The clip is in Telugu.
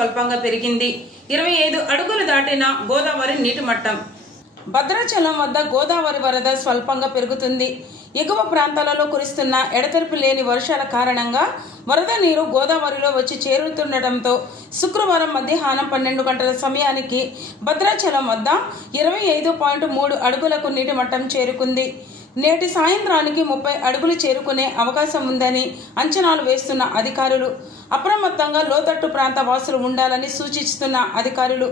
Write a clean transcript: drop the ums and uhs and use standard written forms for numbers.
స్వల్పంగా పెరిగింది. 25 అడుగులు దాటిన గోదావరి నీటి మట్టం. భద్రాచలం వద్ద గోదావరి వరద స్వల్పంగా పెరుగుతుంది. ఎగువ ప్రాంతాలలో కురుస్తున్న ఎడతెరిపి లేని వర్షాల కారణంగా వరద నీరు గోదావరిలో వచ్చి చేరుతుండటంతో శుక్రవారం మధ్యాహ్నం 12 గంటల సమయానికి భద్రాచలం వద్ద 25.3 అడుగులకు నీటి మట్టం చేరుకుంది. నేటి సాయంత్రానికి 30 అడుగులు చేరుకునే అవకాశం ఉందని అంచనాలు వేస్తున్న అధికారులు. అప్రమత్తంగా లోతట్టు ప్రాంత వాసులు ఉండాలని సూచిస్తున్న అధికారులు.